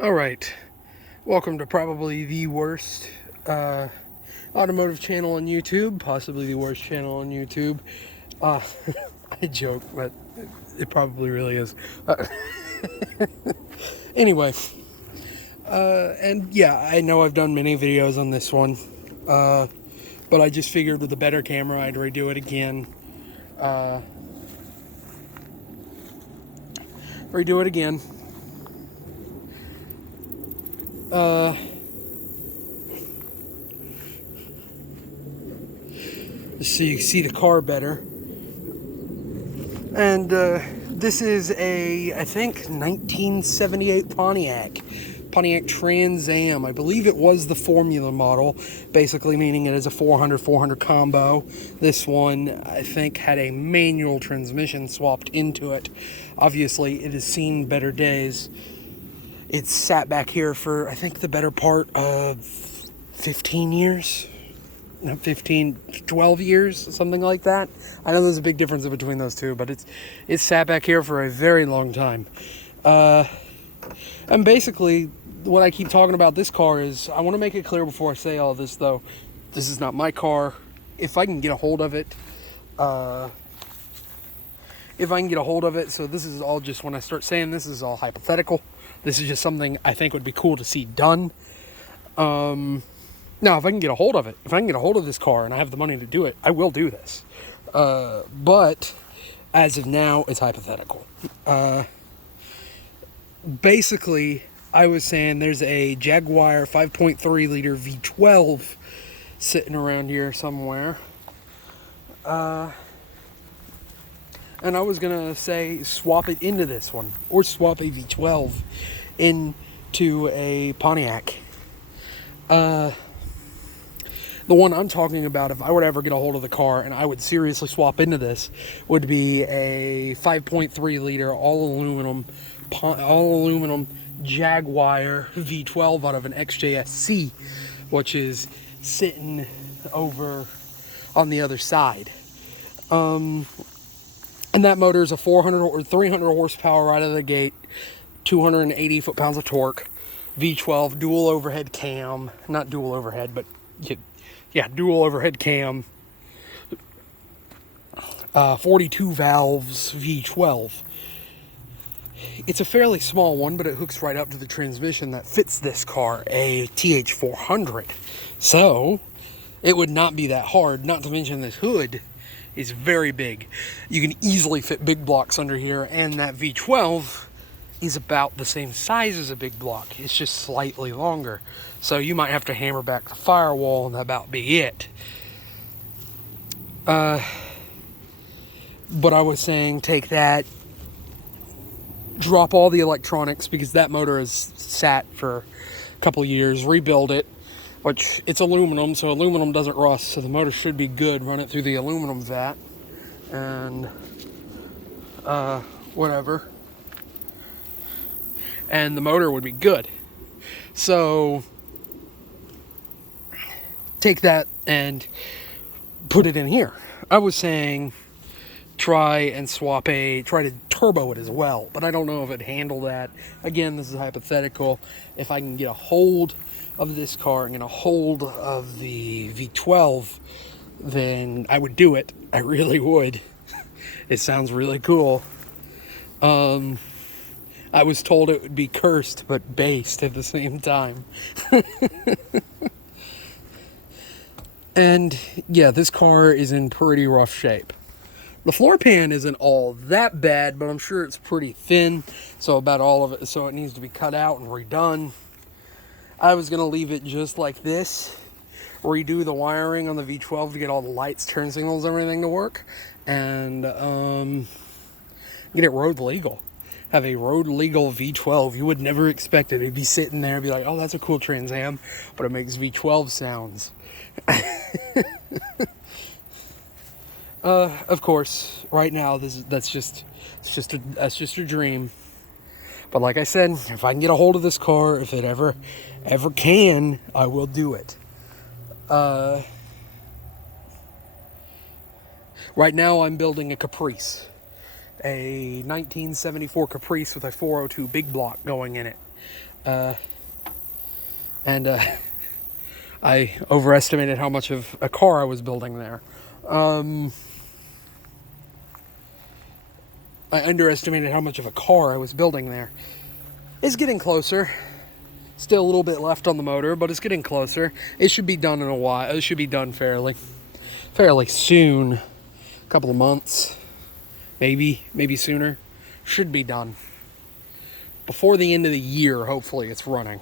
All right, welcome to probably the worst automotive channel on YouTube, possibly the worst channel on YouTube. Uh, I joke, but it probably really is. Anyway, and yeah, I know I've done many videos on this one, but I just figured with a better camera, I'd redo it again. Redo it again. So you can see the car better. And this is a, I think, 1978 Pontiac Trans Am. I believe it was the formula model, basically meaning it is a 400 combo. This one, I think, had a manual transmission swapped into it. Obviously, it has seen better days. It's sat back here for, I think, the better part of 15 years. 12 years, something like that. I know there's a big difference between those two, but it's sat back here for a very long time. And basically, what I keep talking about this car is, I want to make it clear before I say all this, though, this is not my car. If I can get a hold of it, so this is all just, when I start saying this is all hypothetical. This is just something I think would be cool to see done. Now, if I can get a hold of it, if I can get a hold of this car and I have the money to do it, I will do this. But as of now, it's hypothetical. Basically, I was saying there's a Jaguar 5.3 liter V12 sitting around here somewhere. And I was going to say swap it into this one, or swap a V12 into a Pontiac. The one I'm talking about, if I would ever get a hold of the car and I would seriously swap into this, would be a 5.3 liter all aluminum Jaguar V12 out of an XJSC, which is sitting over on the other side. And that motor is a 400 or 300 horsepower right out of the gate, 280 foot-pounds of torque, V12 dual overhead cam, not dual overhead, but yeah, dual overhead cam, 42 valves V12. It's a fairly small one, but it hooks right up to the transmission that fits this car, a TH400. So it would not be that hard, not to mention this hood is very big. You can easily fit big blocks under here, and that V12 is about the same size as a big block. It's just slightly longer. So you might have to hammer back the firewall and that about be it. But I was saying, take that, drop all the electronics, because that motor has sat for a couple years, rebuild it, which it's aluminum, so aluminum doesn't rust, so the motor should be good. Run it through the aluminum vat, and whatever. And the motor would be good. So take that and put it in here. I was saying try to turbo it as well, but I don't know if it'd handle that. Again, this is hypothetical. If I can get a hold of this car and get a hold of the V12, then I would do it. I really would. It sounds really cool. I was told it would be cursed, but based at the same time. And yeah, this car is in pretty rough shape. The floor pan isn't all that bad, but I'm sure it's pretty thin, so about all of it, so it needs to be cut out and redone. I was going to leave it just like this, redo the wiring on the V12 to get all the lights, turn signals, everything to work, and get it road legal. Have a road legal V12. You would never expect it. It'd be sitting there and be like, oh, that's a cool Trans Am, but it makes V12 sounds. Of course, right now that's just a dream. But like I said, if I can get a hold of this car, if it ever can, I will do it. Right now I'm building a Caprice. a 1974 Caprice with a 402 big block going in it. And I overestimated how much of a car I was building there. I underestimated how much of a car I was building there. It's getting closer. Still a little bit left on the motor, but it's getting closer. It should be done in a while. It should be done fairly soon. A couple of months, maybe sooner. Should be done before the end of the year. Hopefully, it's running.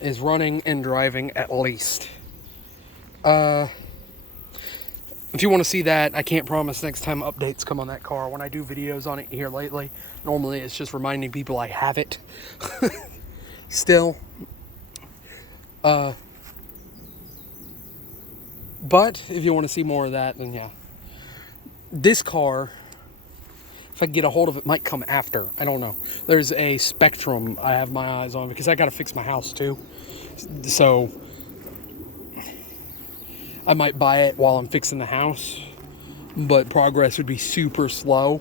Is running and driving at least. If you want to see that, I can't promise next time updates come on that car. When I do videos on it here lately, normally it's just reminding people I have it. Still. But if you want to see more of that, then yeah. This car, if I can get a hold of it, might come after. I don't know. There's a Spectrum I have my eyes on because I got to fix my house too. So I might buy it while I'm fixing the house, but progress would be super slow.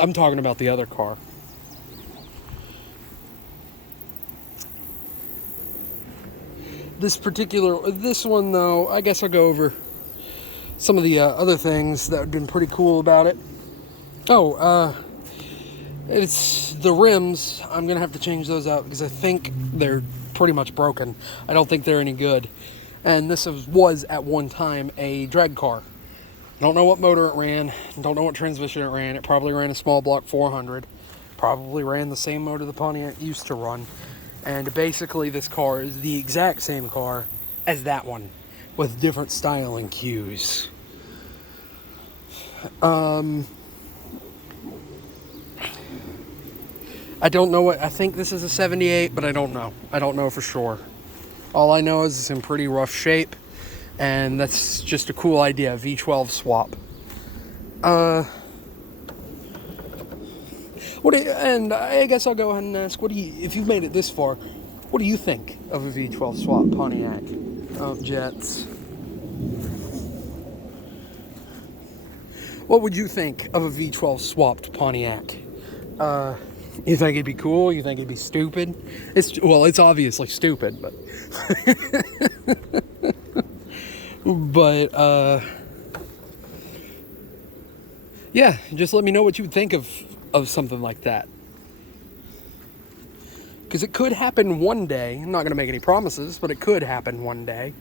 I'm talking about the other car. This one though, I guess I'll go over some of the other things that have been pretty cool about it. It's the rims. I'm going to have to change those out because I think they're pretty much broken. I don't think they're any good. And this was at one time a drag car. Don't know what motor it ran. Don't know what transmission it ran. It probably ran a small block 400. Probably ran the same motor the Pontiac used to run. And basically this car is the exact same car as that one, with different styling cues. I don't know what, I think this is a 78, but I don't know. I don't know for sure. All I know is it's in pretty rough shape, and that's just a cool idea, V12 swap. And I guess I'll go ahead and ask, if you've made it this far, what do you think of a V12 swap Pontiac Jets? What would you think of a V12 swapped Pontiac? You think it'd be cool? You think it'd be stupid? It's obviously stupid, but yeah, just let me know what you would think of something like that. Because it could happen one day. I'm not going to make any promises, but it could happen one day.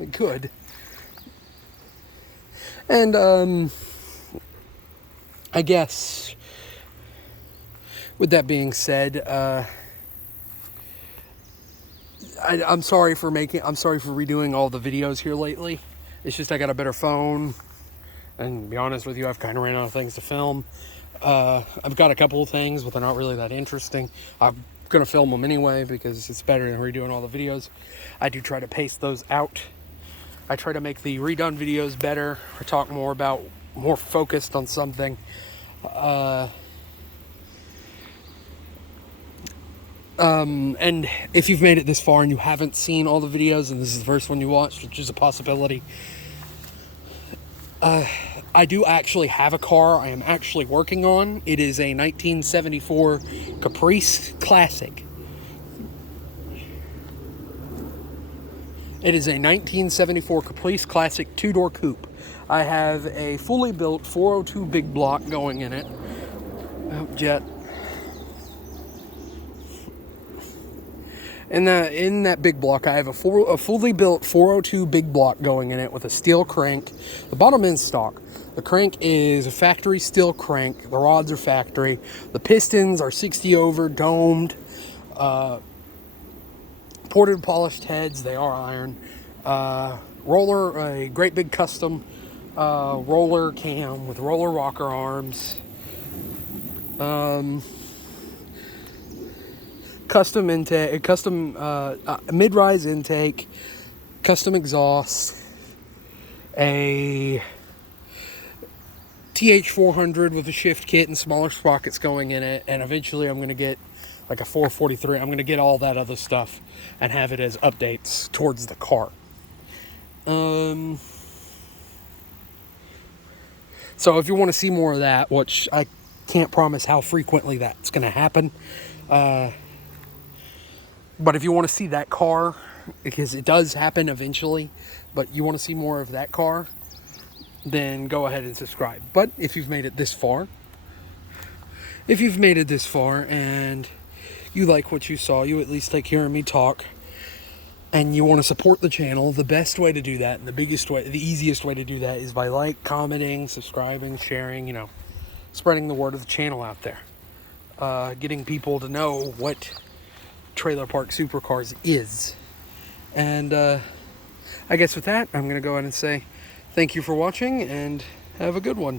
It could. And, I guess, with that being said, I'm sorry for redoing all the videos here lately. It's just I got a better phone, and to be honest with you, I've kind of ran out of things to film. I've got a couple of things, but they're not really that interesting. I'm going to film them anyway because it's better than redoing all the videos. I do try to pace those out. I try to make the redone videos better, or talk more focused on something. And if you've made it this far and you haven't seen all the videos and this is the first one you watched, which is a possibility, I do actually have a car I am actually working on. It is a 1974 Caprice Classic. It is a 1974 Caprice Classic 2-door coupe. I have a fully built 402 big block going in it. Jet. In that big block, I have a fully built 402 big block going in it with a steel crank. The bottom end's stock. The crank is a factory steel crank. The rods are factory. The pistons are 60 over, domed. Ported polished heads. They are iron. Roller, a great big custom roller cam with roller rocker arms. Custom intake, custom mid-rise intake, custom exhaust, a TH400 with a shift kit and smaller sprockets going in it, and eventually I'm going to get like a 443. I'm going to get all that other stuff and have it as updates towards the car. So if you want to see more of that, which I can't promise how frequently that's going to happen, but if you want to see that car, because it does happen eventually, but you want to see more of that car, then go ahead and subscribe. But if you've made it this far, and you like what you saw, you at least like hearing me talk, and you want to support the channel, the best way to do that, and the easiest way to do that is by commenting, subscribing, sharing, spreading the word of the channel out there. Getting people to know what Trailer Park Supercars is. And I guess with that, I'm going to go ahead and say thank you for watching, and have a good one.